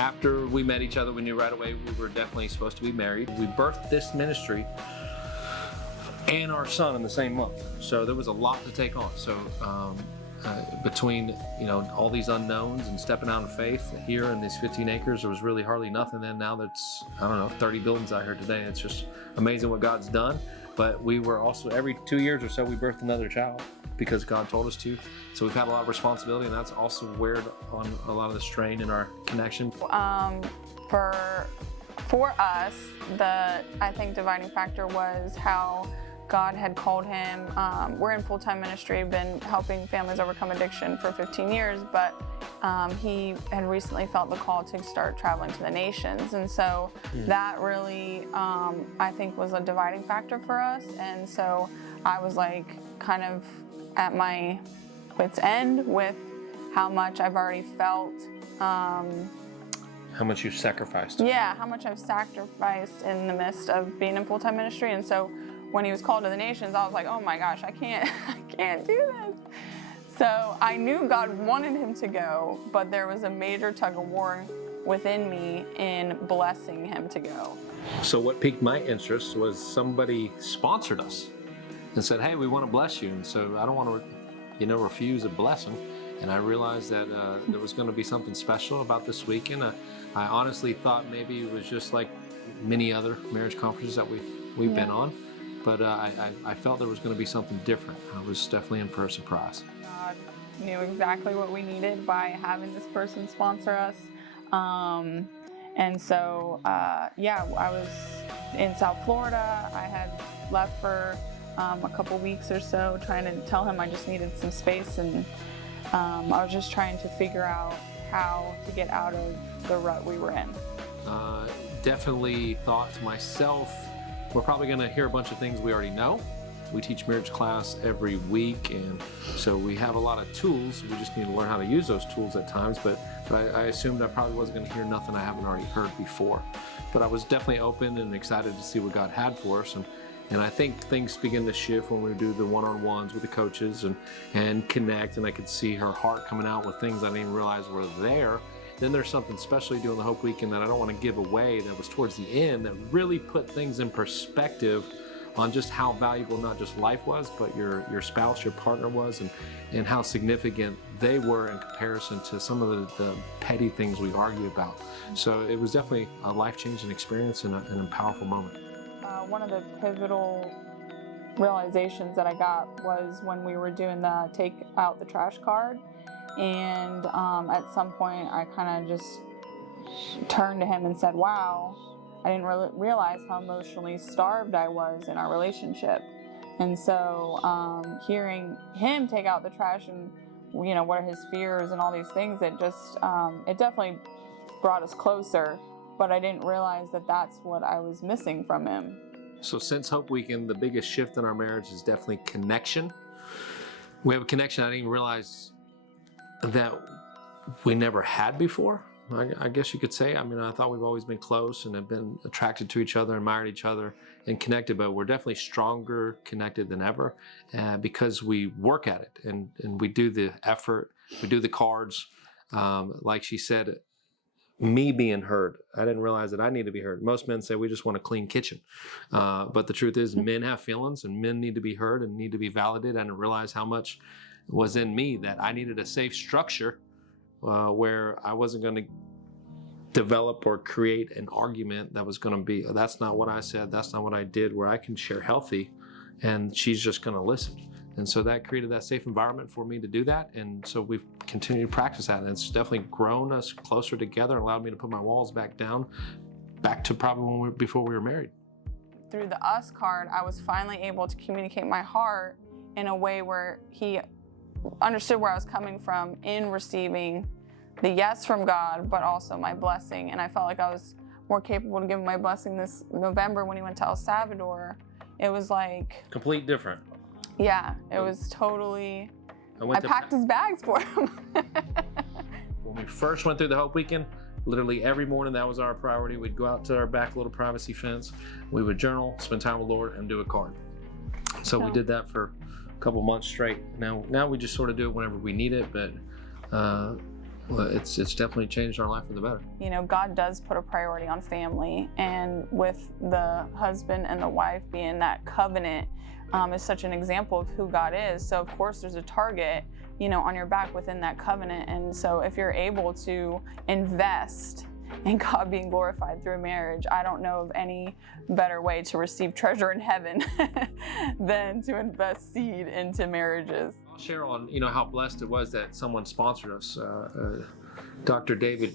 After we met each other, we knew right away we were definitely supposed to be married. We birthed this ministry and our son in the same month. So there was a lot to take on. So between all these unknowns and stepping out in faith here in these 15 acres, there was really hardly nothing. And now that's, 30 buildings out here today. It's just amazing what God's done. But we were also, every 2 years or so, we birthed another child because God told us to. So we've had a lot of responsibility, and that's also weared on a lot of the strain in our connection. For us, I think dividing factor was how God had called him. We're in full-time ministry, been helping families overcome addiction for 15 years, but he had recently felt the call to start traveling to the nations. And so that really, I think, was a dividing factor for us. And so I was like kind of at my wit's end with how much I've already felt. How much you've sacrificed. Yeah, how much I've sacrificed in the midst of being in full-time ministry. And so when he was called to the nations, I was like, oh my gosh, I can't do this. So I knew God wanted him to go, but there was a major tug of war within me in blessing him to go. So what piqued my interest was somebody sponsored us and said, hey, we want to bless you. And so I don't want to, refuse a blessing. And I realized that there was going to be something special about this weekend. I honestly thought maybe it was just like many other marriage conferences that we've been on. But I felt there was going to be something different. I was definitely in for a surprise. God knew exactly what we needed by having this person sponsor us. And so, I was in South Florida. I had left for a couple weeks or so trying to tell him I just needed some space. And I was just trying to figure out how to get out of the rut we were in. Definitely thought to myself, we're probably going to hear a bunch of things we already know. We teach marriage class every week, and so we have a lot of tools. We just need to learn how to use those tools at times, but I assumed I probably wasn't going to hear nothing I haven't already heard before. But I was definitely open and excited to see what God had for us, and I think things begin to shift when we do the one-on-ones with the coaches and connect, and I could see her heart coming out with things I didn't even realize were there. Then there's something special doing the Hope Weekend that I don't want to give away that was towards the end that really put things in perspective on just how valuable not just life was, but your spouse, your partner was, and how significant they were in comparison to some of the petty things we argue about. So it was definitely a life-changing experience and a powerful moment. One of the pivotal realizations that I got was when we were doing the take out the trash card. And at some point, I kind of just turned to him and said, wow, I didn't realize how emotionally starved I was in our relationship. And so hearing him take out the trash and, what are his fears and all these things, it definitely brought us closer. But I didn't realize that that's what I was missing from him. So since Hope Weekend, the biggest shift in our marriage is definitely connection. We have a connection I didn't even realize that we never had before, I guess you could say. I mean, I thought we've always been close and have been attracted to each other, admired each other, and connected, but we're definitely stronger connected than ever because we work at it and we do the effort, we do the cards. Like she said, me being heard, I didn't realize that I need to be heard. Most men say we just want a clean kitchen. But the truth is men have feelings and men need to be heard and need to be validated. I didn't realize how much was in me that I needed a safe structure where I wasn't going to develop or create an argument that was going to be, that's not what I said, that's not what I did, where I can share healthy and she's just going to listen. And so that created that safe environment for me to do that. And so we've continued to practice that. And it's definitely grown us closer together and allowed me to put my walls back down, back to probably before we were married. Through the us card, I was finally able to communicate my heart in a way where he understood where I was coming from in receiving the yes from God, but also my blessing. And I felt like I was more capable to give him my blessing this November when he went to El Salvador. It was like... complete different. Yeah, it was totally... I packed his bags for him. When we first went through the Hope Weekend, literally every morning that was our priority. We'd go out to our back little privacy fence. We would journal, spend time with the Lord, and do a card. So we did that for a couple months straight. Now we just sort of do it whenever we need it, but well, it's definitely changed our life for the better. You know, God does put a priority on family, and with the husband and the wife being that covenant is such an example of who God is. So of course there's a target, you know, on your back within that covenant. And so if you're able to invest in God being glorified through marriage, I don't know of any better way to receive treasure in heaven than to invest seed into marriages. I'll share on, you know, how blessed it was that someone sponsored us. Dr. David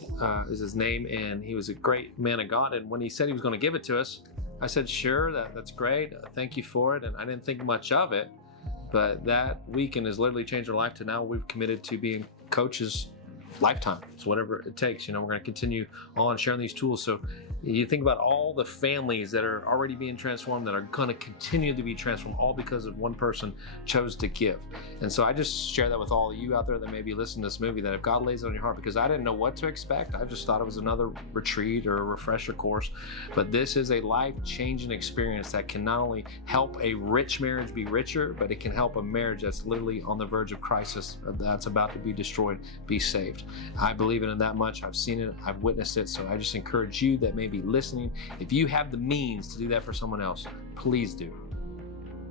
is his name, and he was a great man of God. And when he said he was going to give it to us, I said, sure, that's great. Thank you for it. And I didn't think much of it, but that weekend has literally changed our life to now we've committed to being coaches lifetime. So whatever it takes, you know, we're going to continue on sharing these tools. So you think about all the families that are already being transformed, that are going to continue to be transformed, all because of one person chose to give. And so I just share that with all of you out there that may be listening to this movie, that if God lays it on your heart, because I didn't know what to expect. I just thought it was another retreat or a refresher course, but this is a life-changing experience that can not only help a rich marriage be richer, but it can help a marriage that's literally on the verge of crisis, that's about to be destroyed, be saved. I believe in it that much. I've seen it, I've witnessed it. So I just encourage you that may be listening, if you have the means to do that for someone else, please do.